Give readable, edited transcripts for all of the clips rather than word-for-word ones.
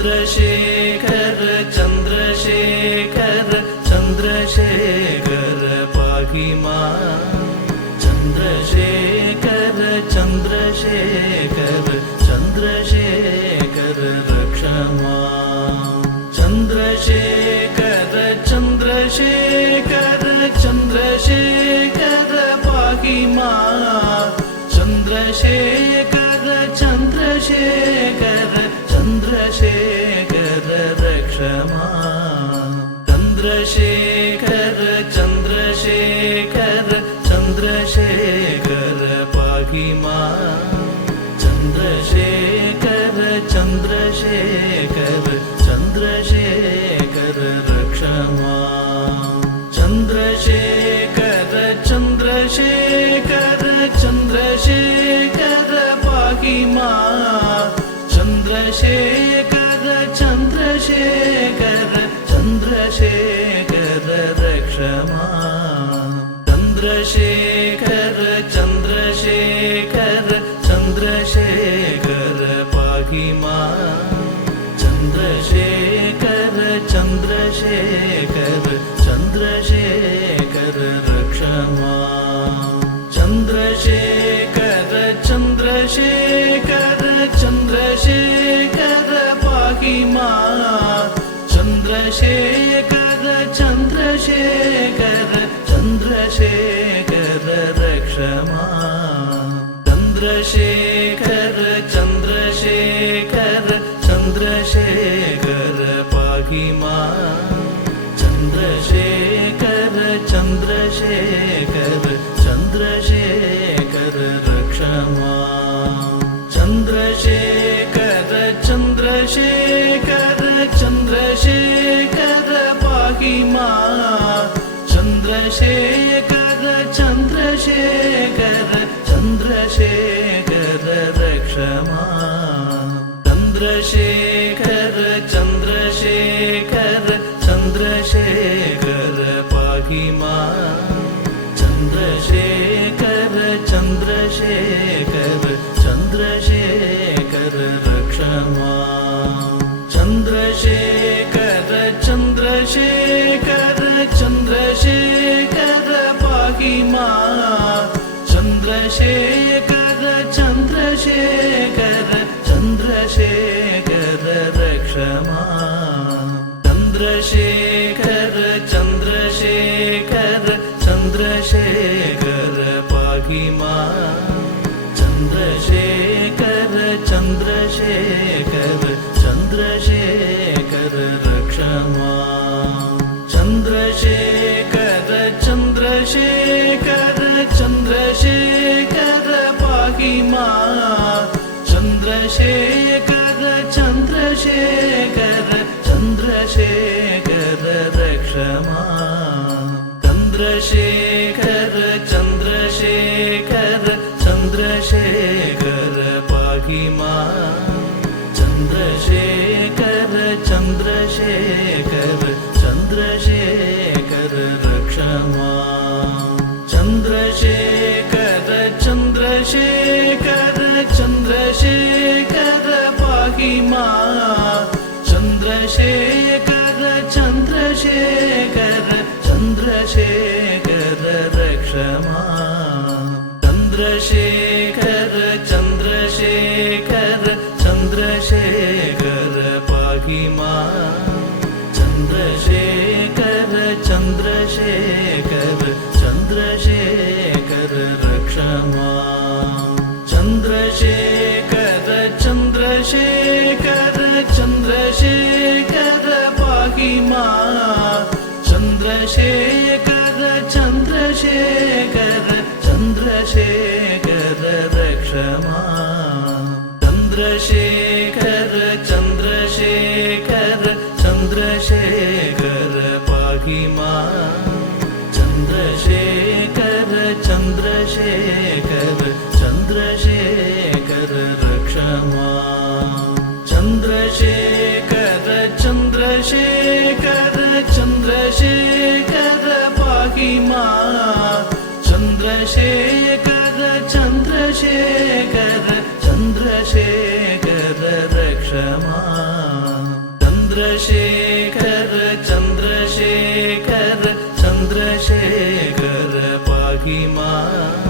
चन्द्रशेखर चन्द्रशेखर चन्द्रशेखर पाहि मां चन्द्रशेखर चन्द्रशेखर चन्द्रशेखर रक्ष मां चन्द्रशेखर चन्द्रशेखर चन्द्रशेखर पाहि मां चन्द्रशेखर चन्द्रशेखर चन्द्रशेखर रक्ष मां चन्द्रशेखर चन्द्रशेखर चन्द्रशेखर पाहि मां चन्द्रशेखर चन्द्रशेखर चन्द्रशेखर रक्ष मां चन्द्रशेखर चन्द्रशेखर चन्द्रशेखर पाहि मां चन्द्रशेखर चन्द्रशेखर चन्द्रशेखर रक्ष मां चन्द्रशेखर चन्द्रशेखर चन्द्रशेखर पाहि मां चन्द्रशेखर चन्द्रशेखर चन्द्रशेखर रक्ष मां चन्द्रशेखर चन्द्रशेखर चन्द्रशेखर पाहि मां चन्द्रशेखर चन्द्रशेखर चन्द्रशेखर रक्ष मां चन्द्रशेखर चन्द्रशेखर चन्द्रशेखर पाहि मां चन्द्रशेखर चन्द्रशेखर चन्द्रशेखर रक्ष मां चन्द्रशेखर चन्द्रशेखर चन्द्रशेखर पाहि मां चन्द्रशेखर चन्द्रशेखर चन्द्रशेखर रक्ष मां चन्द्रशेखर चन्द्रशेखर चन्द्रशेखर पाहि मां चन्द्रशेखर चन्द्रशेखर चन्द्रशेखर रक्ष मां चन्द्रशेखर चन्द्रशेखर चन्द्रशेखर पाहि मां चन्द्रशेखर चन्द्रशेखर चन्द्रशेखर रक्ष मां चन्द्रशेखर चन्द्रशेखर चन्द्रशेखर पाहि मां चन्द्रशेखर चन्द्रशेखर चन्द्रशेखर रक्ष मां चन्द्रशेखर चन्द्रशेखर चन्द्रशेखर पाहि मां चन्द्रशेखर चन्द्रशेखर चन्द्रशेखर रक्ष मां चन्द्रशेखर चन्द्रशेखर चन्द्रशेखर पाहि मां चन्द्रशेखर चन्द्रशेखर चन्द्रशेखर रक्ष मां चन्द्रशेखर चन्द्रशेखर चन्द्रशेखर पाहि मां चन्द्रशेखर चन्द्रशेखर चन्द्रशेखर रक्ष मां चन्द्रशेखर चन्द्रशेखर चन्द्रशेखर पाहि मां चन्द्रशेखर चन्द्रशेखर चन्द्रशेखर रक्ष मां चन्द्रशेखर चन्द्रशेखर चन्द्रशेखर पाहि मां चन्द्रशेखर चन्द्रशेखर चन्द्रशेखर रक्ष मां चन्द्रशेखर चन्द्रशेखर चन्द्रशेखर पाहि मां चन्द्रशेखर चन्द्रशेखर चन्द्रशेखर रक्ष मां चन्द्रशेखर चन्द्रशेखर चन्द्रशेखर पाहि मां चन्द्रशेखर चन्द्रशेखर चन्द्रशेखर रक्ष मां। चन्द्रशेखर चन्द्रशेखर चन्द्रशेखर पाहि माम्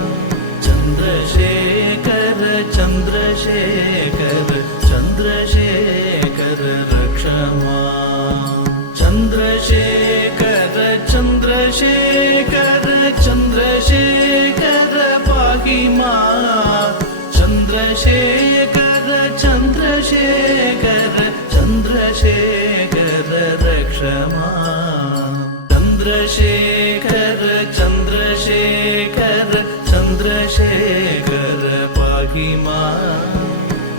चन्द्रशेखर चन्द्रशेखर चन्द्रशेखर रक्ष माम् चन्द्रशेखर चन्द्रशेखर चन्द्रशेखर पाहि माम् चन्द्रशेखर चन्द्रशेखर चन्द्रशेखर रक्ष माम् चन्द्रशेखर चन्द्रशेखर चन्द्रशेखर पाहि माम्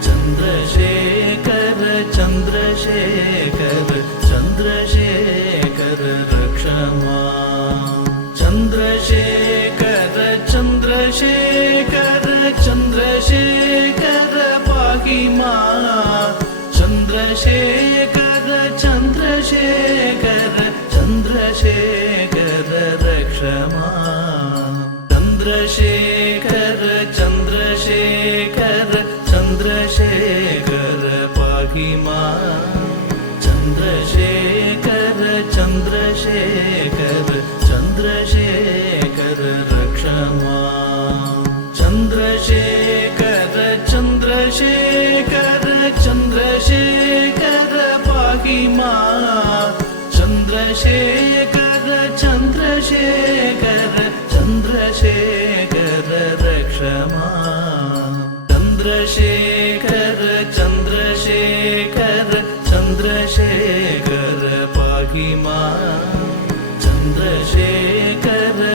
चन्द्रशेखर चन्द्रशेखर चन्द्रशेखर रक्ष माम् चन्द्रशेखर चन्द्रशेखर चन्द्रशेखर पाहि माम् चन्द्रशेखर चन्द्रशेखर चन्द्रशेखर रक्ष माम् चन्द्रशेखर चन्द्रशेखर चन्द्रशेखर पाहि माम् चन्द्रशेखर चन्द्रशेखर चन्द्रशेखर रक्ष माम् चन्द्रशेखर चन्द्रशेखर चन्द्रशेखर पाहि माम् चन्द्रशेखर चन्द्रशेखर चन्द्रशेखर रक्ष माम्